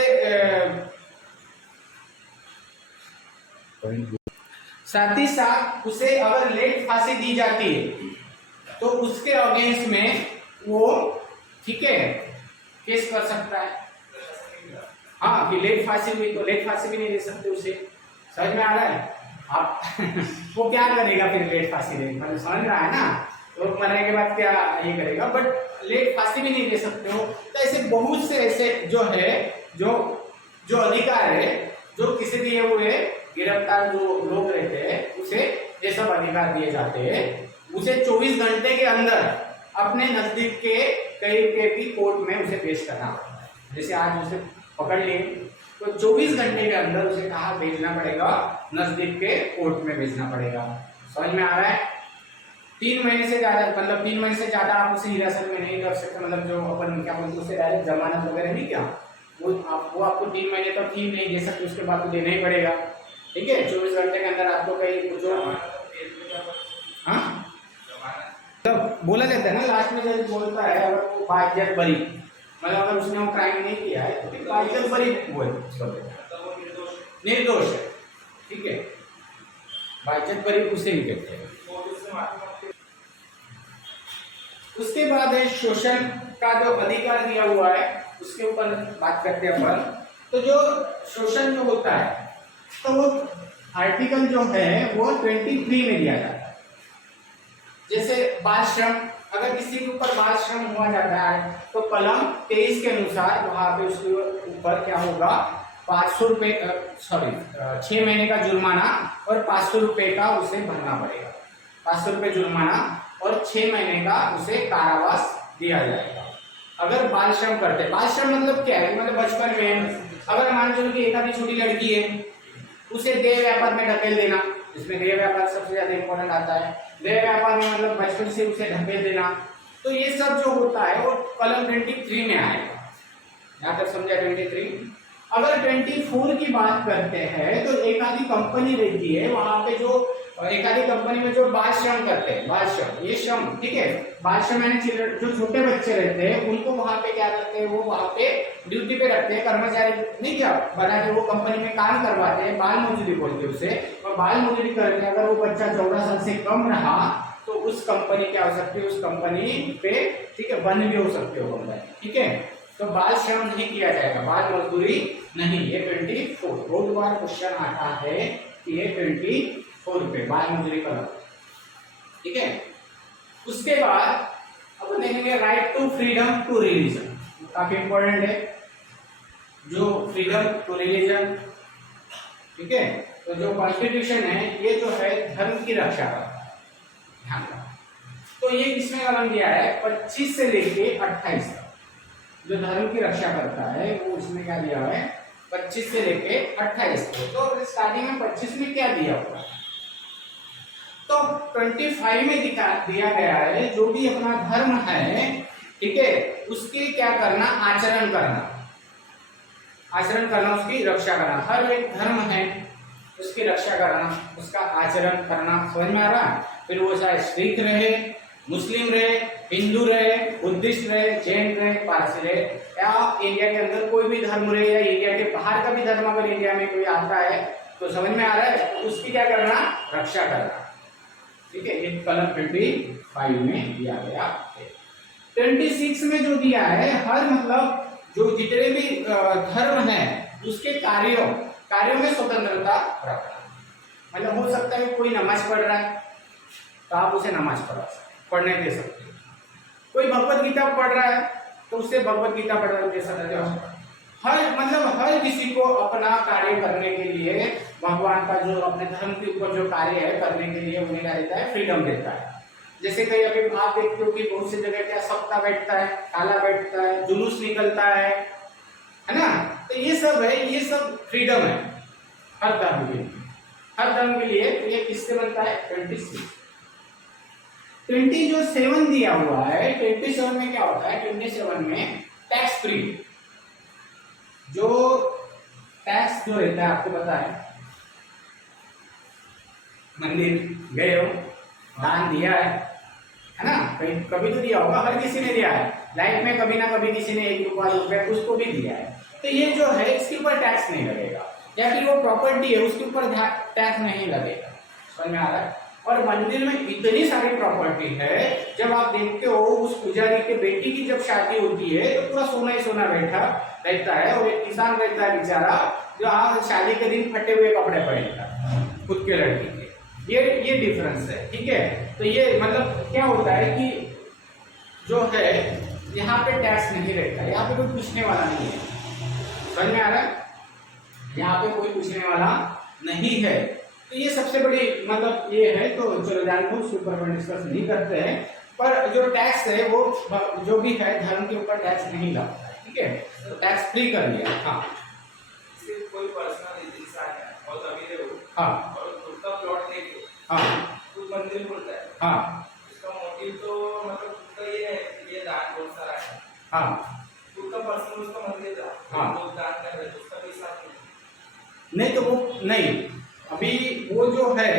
साथ ही साथ उसे अगर लेट फांसी दी जाती है तो उसके अगेंस्ट में वो, ठीक है, केस कर सकता है। हाँ, कि लेट फांसी हुई तो लेट फांसी भी नहीं दे सकते उसे, समझ में आ रहा है आप? वो क्या करेगा फिर लेट फांसी देने, मतलब समझ रहा है ना, तो मरने के बाद क्या ये करेगा, बट लेट फांसी भी नहीं दे सकते हो। तो ऐसे बहुत से ऐसे जो है, जो अधिकार है, जो किसी दिए हुए गिरफ्तार जो लोग रहते हैं उसे ये सब अधिकार दिए जाते हैं। उसे 24 घंटे के अंदर अपने नजदीक के कहीं के भी कोर्ट में उसे पेश करना पड़ता है। जैसे आज उसे पकड़ लिए तो 24 घंटे के अंदर उसे कहाँ भेजना पड़ेगा, नजदीक के कोर्ट में भेजना पड़ेगा। समझ में आ रहा है? 3 महीने से ज्यादा, मतलब 3 महीने से ज्यादा आप उसे हिरासत में नहीं रख सकते, मतलब जो अपन क्या बोलते हैं उसे डायरेक्ट जमानत वगैरह नहीं, क्या वो आपको 3 महीने तक ठीक नहीं दे सकते, उसके बाद तो देना ही पड़ेगा, ठीक है। 24 घंटे के अंदर आपको कहीं जो, हाँ तब बोला जाता है ना लास्ट में, जब बोलता है अगर वो बाइज्जत बरी, मतलब अगर उसने वो क्राइम नहीं किया है तो बाइज्जत बरी वो है, निर्दोष है, ठीक है, बाइज्जत बरी उसे भी कहते हैं। उसके बाद है शोषण का जो अधिकार दिया हुआ है, उसके ऊपर बात करते हैं अपन। तो जो शोषण जो होता है तो वो आर्टिकल जो है वो 23 में दिया जाता है। जैसे बाल श्रम, अगर किसी के ऊपर बाल श्रम हुआ जाता है तो कलम 23 के अनुसार वहां पे उसके ऊपर क्या होगा, 500 रुपए, सॉरी 6 महीने का जुर्माना और 500 रुपए का उसे भरना पड़ेगा। 500 रुपए जुर्माना और 6 महीने का उसे कारावास दिया जाएगा अगर बाल श्रम करते। बाल श्रम मतलब क्या है, मतलब बचपन में अगर मान लो कि एक आधी छोटी लड़की है, उसे देह व्यापार में ढकेल देना, इसमें देह व्यापार सबसे ज्यादा इंपॉर्टेंट आता है। देह व्यापार में मतलब बचपन से उसे ढकेल देना, तो ये सब जो होता है वो कलम 23 में आएगा। यहाँ तक समझा 23। अगर 24 की बात करते हैं तो एक आधी कंपनी रहती है वहां पे, जो एक आधी कंपनी में जो बाल श्रम करते हैं, बाल श्रम, ये श्रम, ठीक है, बाल श्रम यानी जो छोटे बच्चे रहते हैं उनको वहां पे क्या करते हैं, वो वहां पे ड्यूटी पे रखते हैं, कर्मचारी नहीं क्या बना के वो कंपनी में काम करवाते हैं, बाल मजदूरी बोलते हैं उसे, और बाल मजदूरी करते हैं। अगर वो बच्चा 14 साल से कम रहा तो उस कंपनी क्या हो सकती है, उस कंपनी पे, ठीक है, बंद भी हो सकती है कंपनी, ठीक है। तो बाल श्रम नहीं किया जाएगा, बाल मजदूरी नहीं। ये 24 बहुत बार क्वेश्चन आता है कि ये 24 रुपए बाल मजदूरी का, ठीक है। उसके बाद अब देखेंगे right to freedom to religion, काफी इंपॉर्टेंट है, जो फ्रीडम टू रिलीजन, ठीक है। तो जो कॉन्स्टिट्यूशन है ये जो है धर्म की रक्षा करता है, ध्यान रखो। तो ये किसमें कलम दिया है, 25 से लेके 28 तक जो धर्म की रक्षा करता है वो इसमें क्या दिया है, 25 से लेके 28 तक। तो स्टार्टिंग में 25 में क्या दिया हुआ है, तो 25 में दिया गया है जो भी अपना धर्म है, ठीक है, उसकी क्या करना, आचरण करना, आचरण करना, उसकी रक्षा करना। हर एक धर्म है उसकी रक्षा करना, उसका आचरण करना। समझ में आ रहा है? फिर वो चाहे सिख रहे, मुस्लिम रहे, हिंदू रहे, बुद्धिस्ट रहे, जैन रहे, पारसी रहे, या इंडिया के अंदर कोई भी धर्म रहे, या इंडिया के बाहर का भी धर्म अगर इंडिया में कोई आता है तो समझ में आ रहा है, तो उसकी क्या करना, रक्षा करना। ठीक है, ये कलम 25 में दिया गया है। 26 में जो दिया है, हर मतलब जो जितने भी धर्म है उसके कार्यों में स्वतंत्रता रखना। मतलब हो सकता है कोई नमाज पढ़ रहा है तो आप उसे नमाज पढ़ने दे सकते हो, कोई भगवत गीता पढ़ रहा है तो उसे भगवत गीता पढ़ने दे सकते हो। हर किसी को अपना कार्य करने के लिए भगवान का जो अपने धर्म के ऊपर जो कार्य है करने के लिए उन्हें क्या देता है, फ्रीडम देता है। जैसे कहीं अभी आप देखते हो कि बहुत सी जगह क्या सप्ताह बैठता है, काला बैठता है, जुलूस निकलता है ना, तो ये सब है, ये सब फ्रीडम है हर धर्म के लिए, हर धर्म के लिए। तो ये किससे बनता है, 26। 27 दिया हुआ है, 27 में क्या होता है, 27 में टैक्स फ्री, जो टैक्स जो रहता है आपको पता है, मंदिर गए हो, दान दिया है ना, कहीं कभी तो दिया होगा, हर किसी ने दिया है लाइफ में, कभी ना कभी किसी ने 1 रुपया उसको भी दिया है, तो ये जो है इसके ऊपर टैक्स नहीं लगेगा। या फिर वो प्रॉपर्टी है उसके ऊपर टैक्स नहीं लगेगा। समझ में आ रहा है? और मंदिर में इतनी सारी प्रॉपर्टी है, जब आप देखते हो उस पुजारी के बेटी की जब शादी होती है तो पूरा सोना ही सोना बैठा रहता है, और एक किसान रहता है बेचारा जो आज शादी के दिन फटे हुए कपड़े पहनता खुद के लड़की के। ये डिफरेंस है, ठीक है। तो ये मतलब क्या होता है कि जो है यहाँ पे टैक्स नहीं रहता, यहाँ पे कोई पूछने वाला नहीं है। समझ में आ रहा है? यहाँ पे कोई पूछने वाला नहीं है। तो ये सबसे बड़ी मतलब ये है, तो चलो जान लो, उसके ऊपर हम डिस्कस नहीं करते हैं, पर जो टैक्स है वो जो भी है धर्म के ऊपर टैक्स नहीं लगता है, ठीक है, तो टैक्स फ्री कर लिया। हाँ, सिर्फ कोई पर्सनल इंसान है और अमीर है वो, हाँ, और उसका प्लॉट लेके हाँ, कुछ मंदिर खोलता है, हाँ, इसका मोटिव तो मतलब उसका ये है कि ये दान बहुत सारा है, हाँ, उसका पर्सनल उसका मंदिर था, हाँ, वो दान कर रहे उसका भी साथ नहीं तो वो नहीं, अभी वो जो है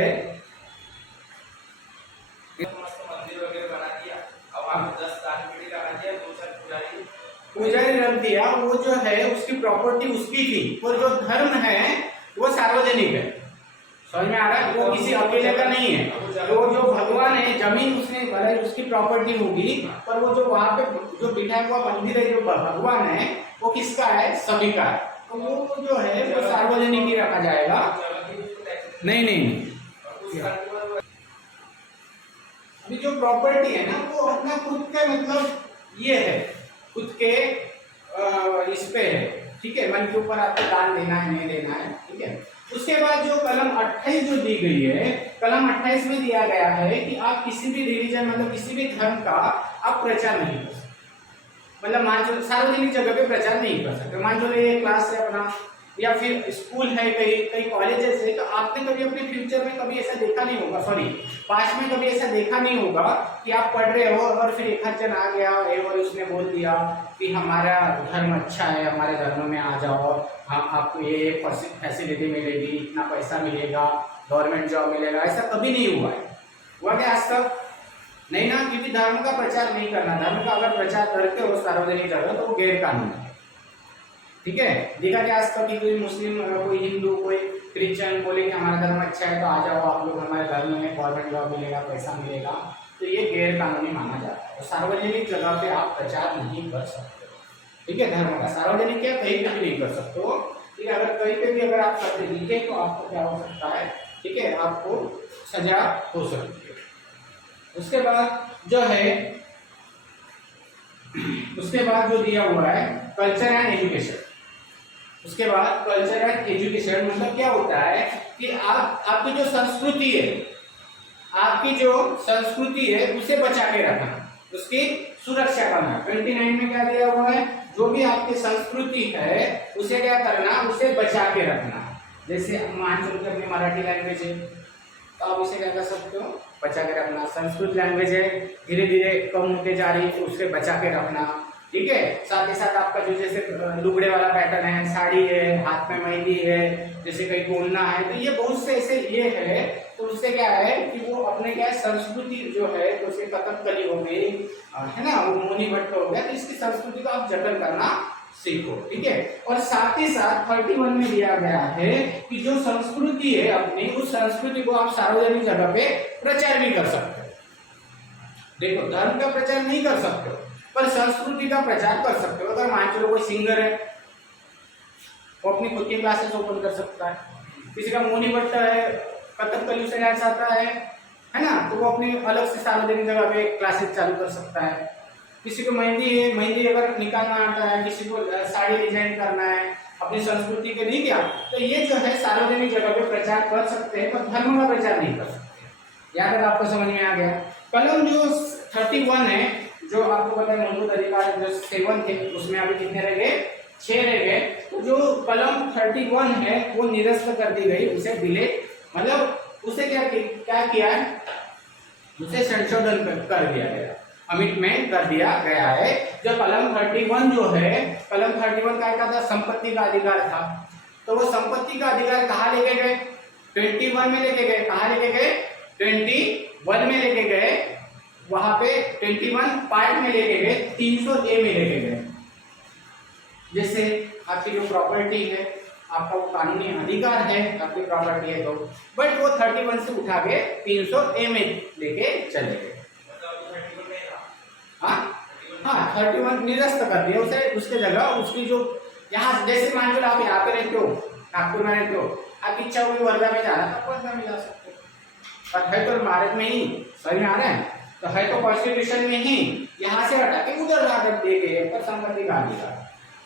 मस्त मंदिर वगैरह बना दिया, अब आप 10 दान पेटी लगा दिया, 2 पुजारी रख दिया, वो जो है उसकी प्रॉपर्टी उसकी थी, और जो धर्म है वो सार्वजनिक है। समझ में आ रहा है? वो किसी अकेले का नहीं है। तो वो जो भगवान है, जमीन उसने भले उसकी प्रॉपर्टी होगी, पर वो जो वहां पे जो बिठाया हुआ मंदिर है, जो भगवान है, वो किसका है, सभी का है। तो वो जो है वो सार्वजनिक ही रखा जाएगा। नहीं नहीं, अभी जो प्रॉपर्टी है ना वो अपना खुद के मतलब ये है, खुद के इस पे है, ठीक है, मन के ऊपर आपको दान देना है नहीं देना है, ठीक है। उसके बाद जो कलम 28 जो दी गई है, कलम 28 में दिया गया है कि आप किसी भी रिलीजन मतलब किसी भी धर्म का आप प्रचार नहीं कर सकते, मतलब मान लो सार्वजनिक जगह पे प्रचार नहीं कर सकते। मान लो ये क्लास है अपना, या फिर स्कूल है, कई कॉलेजेस है, तो आपने कभी अपने फ्यूचर में कभी ऐसा देखा नहीं होगा, सॉरी पास्ट में कभी ऐसा देखा नहीं होगा कि आप पढ़ रहे हो और फिर एक जन आ गया और उसने बोल दिया कि हमारा धर्म अच्छा है, हमारे धर्म में आ जाओ, हाँ आपको ये फैसिलिटी मिलेगी, इतना पैसा मिलेगा, गवर्नमेंट जॉब मिलेगा। ऐसा कभी नहीं हुआ है, हुआ क्या आज तक? नहीं ना, क्योंकि धर्म का प्रचार नहीं करना। धर्म का अगर प्रचार करते हो सार्वजनिक जगह तो वो गैर कानूनी है, ठीक है। देखा कि आज तक कोई मुस्लिम, कोई हिंदू, कोई क्रिश्चियन बोले कि हमारा धर्म अच्छा है तो आ जाओ आप लोग हमारे धर्म में, गवर्नमेंट जॉब मिलेगा, पैसा मिलेगा, तो ये गैर कानूनी माना जाता है। तो सार्वजनिक जगह पे आप प्रचार नहीं कर सकते, ठीक है, धर्म का। सार्वजनिक क्या, कहीं पे भी नहीं कर सकते हो, ठीक है। अगर कहीं पे भी अगर आप करते दिखे तो आपको क्या हो सकता है, ठीक है, आपको सजा हो सकती है। उसके बाद जो है, उसके बाद जो दिया हुआ है कल्चर एंड एजुकेशन। उसके बाद कल्चर एंड एजुकेशन मतलब क्या होता है कि आपकी जो संस्कृति है, आपकी जो संस्कृति है उसे बचा के रखना, उसकी सुरक्षा करना। 29 में क्या दिया हुआ है, जो भी आपकी संस्कृति है उसे क्या करना, उसे बचा के रखना। जैसे मान लो कि अपनी मराठी लैंग्वेज है तो आप इसे क्या कर सकते हो, बचा के रखना। संस्कृत लैंग्वेज है, धीरे धीरे कम होते जा रही है, तो उसे बचा के रखना, ठीक है। साथ ही साथ आपका जो जैसे लुगड़े वाला पैटर्न है, साड़ी है, हाथ में मेहंदी है, जैसे कहीं बोलना है, तो ये बहुत से ऐसे ये है, तो उससे क्या है कि वो अपने क्या है संस्कृति जो है, तो उसे कथकली हो गई है ना, वो मुनि भट्ट हो गया, तो इसकी संस्कृति को आप जतन करना सीखो, ठीक है। और साथ ही साथ 31 में दिया गया है कि जो संस्कृति है अपनी, उस संस्कृति को आप सार्वजनिक जगह पे प्रचार भी कर सकते हो। देखो, धर्म का प्रचार नहीं कर सकते हो, पर संस्कृति का प्रचार कर सकते हो। अगर मान चलो कोई सिंगर है, वो अपनी खुद की क्लासेस ओपन कर सकता है। किसी का मुनि भट्ट है, कथकली से डांस आता है ना, तो वो अपनी अलग से सार्वजनिक जगह पे क्लासेस चालू कर सकता है। किसी को मेहंदी है, मेहंदी अगर निकालना आता है, किसी को साड़ी डिजाइन करना है, अपनी संस्कृति के नहीं किया, तो ये जो है सार्वजनिक जगह पे प्रचार कर सकते हैं, पर धर्म का प्रचार नहीं कर सकते। यहाँ तक आपको समझ में आ गया। कलम जो 31 है, जो आपको पता है मूलभूत अधिकार जो 7 थे, उसमें अभी कितने रह गए, 6 रह गए। तो जो कलम 31 है वो निरस्त कर दी गई, उसे डिलीट, मतलब उसे क्या किया है, उसे संशोधन कर दिया गया, अमेंडमेंट कर दिया गया है। जो कलम 31 जो है, कलम 31 क्या था, संपत्ति का अधिकार था, तो वो संपत्ति का अधिकार कहाँ लेके गए, 21 में लेके गए। कहाँ लेके गए, 21 में लेके गए, वहां पे 21 पार्ट में लेके गए, 300A में लेके गए। जैसे आपकी जो प्रॉपर्टी है, आपका वो कानूनी अधिकार है, आपकी प्रॉपर्टी है, तो बट वो 31 से उठा के 300A में लेके चले गए। हाँ 31 निरस्त कर दिया उसे, उसके जगह उसकी जो यहाँ, जैसे मान लो आप यहाँ पे रहते हो, नागपुर में रहते हो, आप इच्छा होगी वर्धा में जाना, तो वर्धा में जा सकते हो, पर है तो भारत में ही, सही में आ रहे हैं, तो है तो कॉन्स्टिट्यूशन में ही, यहाँ से हटा के उधर जाकर दे गए, पर संपत्ति का अधिकार।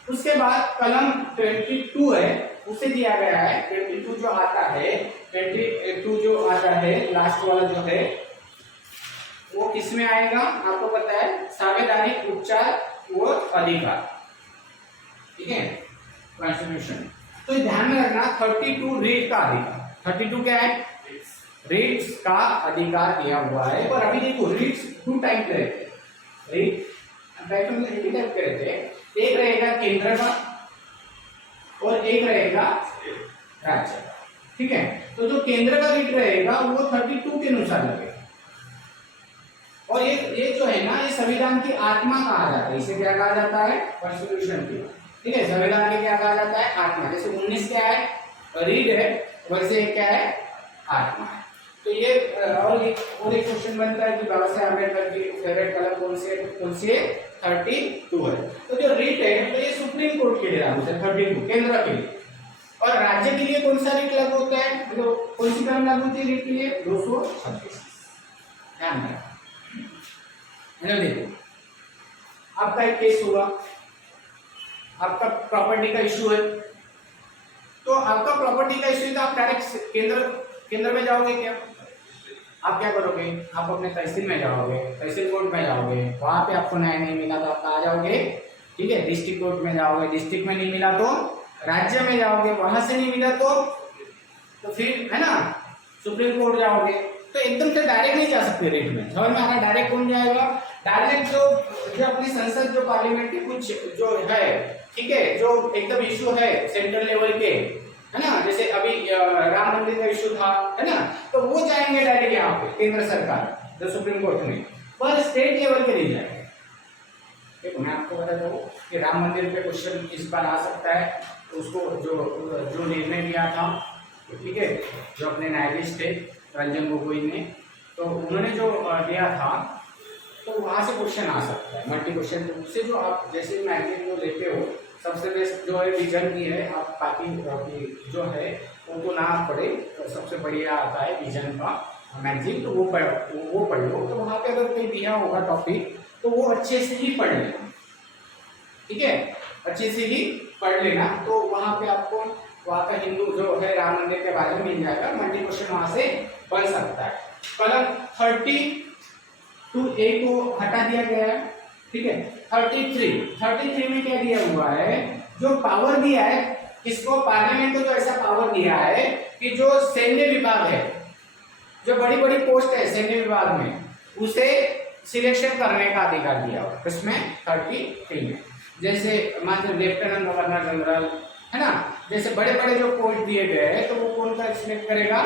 उसके बाद कलम 22 है, उसे दिया गया है, 22 जो आता है, 22 जो आता है लास्ट वाला जो है, वो किसमें आएगा, आपको पता है, संवैधानिक उपचार वो अधिकार, ठीक है, कॉन्स्टिट्यूशन। तो ध्यान में रखना 32 रीट का अधिकार, 32 क्या है, रीट्स का अधिकार दिया हुआ है। पर अभी देखो रीट्स 2 टाइप के रहते हैं, रीट टाइप के रहते हैं, एक रहेगा केंद्र का और एक रहेगा राज्य का, ठीक है। तो जो केंद्र का रीट रहेगा वो 32 के अनुसार लगेगा, और ये जो है ना, ये संविधान की आत्मा कहा जाता है, इसे क्या कहा जाता है, कॉन्स्टिट्यूशन की, ठीक है, संविधान के क्या कहा जाता है, आत्मा। जैसे 19 क्या है, रीड है, वैसे क्या है, आत्मा है। तो ये और एक क्वेश्चन बनता है कि बाबा साहेब अम्बेडकर की फेवरेट कलम कौन सी 32 है। तो जो रीट है, तो ये सुप्रीम कोर्ट के लिए लागू है, 32 केंद्र के लिए। और राज्य के लिए कौन सा रीट लागू होता है, तो कौन सी कलम लागू होती है रीट के लिए, 226। ध्यान रखना। देखो आपका एक केस हुआ, आपका प्रॉपर्टी का इश्यू है, तो आपका प्रॉपर्टी का इश्यू है, तो आप डायरेक्ट केंद्र में जाओगे क्या, आप क्या करोगे, आप अपने तहसील में जाओगे, तहसील कोर्ट में जाओगे, वहां पे आपको न्याय नहीं मिला तो आप कहाँ जाओगे, ठीक है, डिस्ट्रिक्ट कोर्ट में जाओगे, डिस्ट्रिक्ट में नहीं मिला तो राज्य में जाओगे, वहां से नहीं मिला तो फिर है ना सुप्रीम कोर्ट जाओगे। तो एकदम से डायरेक्ट नहीं जा सकते रेट में, समझ में आ रहा, डायरेक्ट कौन जाएगा, डायरेक्ट जो अपनी संसद जो पार्लियामेंट की कुछ जो है, ठीक है, जो एकदम इश्यू है सेंट्रल लेवल के, है ना, जैसे अभी राम मंदिर का इश्यू था, है ना, तो वो जाएंगे डायरेक्ट यहाँ पे केंद्र सरकार जो सुप्रीम कोर्ट में, पर स्टेट लेवल के नहीं जाएंगे। देखो मैं आपको बताता हूँ कि राम मंदिर पे क्वेश्चन इस बार आ सकता है, उसको जो निर्णय लिया था, ठीक है, जो अपने न्यायाधीश थे रंजन गोगोई ने, तो उन्होंने जो दिया था, तो वहां से क्वेश्चन आ सकता है, मल्टी क्वेश्चन। तो उससे जो आप जैसे मैगजीन जो लेते हो, सबसे बेस्ट जो है विजन की है, आप बाकी जो है उनको ना पढ़े, तो सबसे बढ़िया आता है विजन का मैगजीन, तो वो पढ़ लो। तो वहाँ पे अगर कोई दिया होगा टॉपिक, तो वो अच्छे से ही पढ़ लेना, ठीक है, अच्छे से ही पढ़ लेना। तो वहाँ पे आपको वहाँ का हिंदू जो है राम मंदिर के बारे में मिल जाएगा, मल्टी क्वेश्चन वहाँ से बन सकता है। कलम 32A को हटा दिया गया है, ठीक है। 33 में क्या दिया हुआ है, जो पावर दिया है किसको, पार्लियामेंट को जो ऐसा पावर दिया है कि जो सैन्य विभाग है, जो बड़ी बड़ी पोस्ट है सैन्य विभाग में उसे सिलेक्शन करने का अधिकार दिया हुआ इसमें 33 में। जैसे मान लो लेफ्टिनेंट गवर्नर जनरल है ना, जैसे बड़े बड़े जो पोस्ट दिए गए हैं तो वो कौन सा सिलेक्ट करेगा,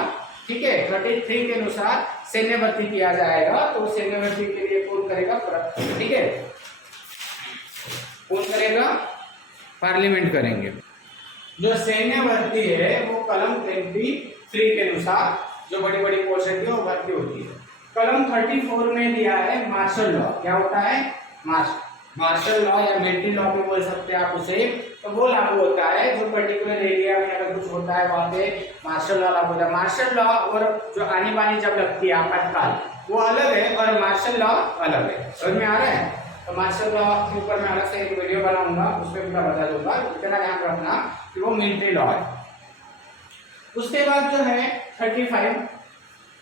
ठीक है। 33 के अनुसार सैन्य भर्ती किया जाएगा, तो सैन्य भर्ती के लिए कौन करेगा, ठीक है, कौन करेगा, पार्लियामेंट करेंगे। जो सैन्य भर्ती है वो कलम 23 के अनुसार जो बड़ी बड़ी पोस्ट है वो भर्ती होती है। कलम 34 में दिया है मार्शल लॉ। क्या होता है, मार्शल लॉ या मिलिट्री लॉ भी बोल सकते हैं आप उसे। तो वो लागू होता है जो पर्टिकुलर एरिया में अगर कुछ होता है वहां पे मार्शल लॉ लागू होता है। मार्शल लॉ और जो आनी बानी जब लगती है आपातकाल वो अलग है और मार्शल लॉ अलग है। समझ में आ रहा है। तो मार्शल लॉ के ऊपर मैं अलग से एक वीडियो बनाऊंगा, उसमें भी मैं बता दूंगा। इतना ध्यान रखना कि वो मिलिट्री लॉ है। उसके बाद जो है 35,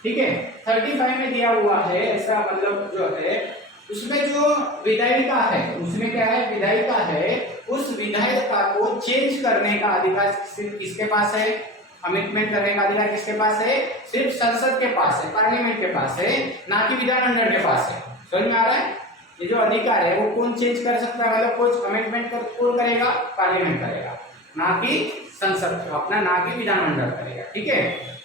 ठीक है, 35 में दिया हुआ है ऐसा मतलब जो है उसमें जो विधायिका है उसमें क्या है, विधायिका है, उस विधायिका को चेंज करने का अधिकार सिर्फ किसके पास है, अमेंडमेंट करने का अधिकार किसके पास है, सिर्फ संसद के पास है, पार्लियामेंट के पास है, ना कि विधानमंडल के पास है। समझ में आ रहा है। ये जो अधिकार है वो कौन चेंज कर सकता है, मतलब कुछ अमेंडमेंट कौन करेगा, पार्लियामेंट करेगा, ना कि संसद अपना, ना कि विधानमंडल करेगा। ठीक है,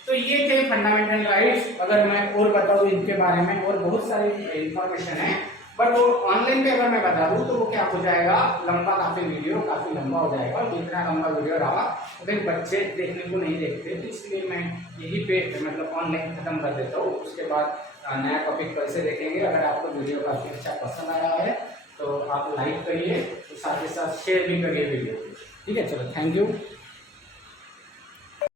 तो ये थे फंडामेंटल राइट्स। अगर मैं और बताऊं इनके बारे में और बहुत सारी इंफॉर्मेशन है, बट वो ऑनलाइन पे अगर मैं बता दूं तो वो क्या हो जाएगा, लंबा, काफी वीडियो काफी लंबा हो जाएगा। और जितना लंबा वीडियो रहा तो फिर बच्चे देखने को नहीं देखते, तो इसलिए मैं यही पे मतलब ऑनलाइन खत्म कर देता हूँ। उसके बाद नया टॉपिक कैसे देखेंगे। अगर आपको वीडियो काफी अच्छा पसंद आया है तो आप लाइक करिए, तो साथ ही साथ शेयर भी करिए वीडियो। ठीक है, चलो, थैंक यू।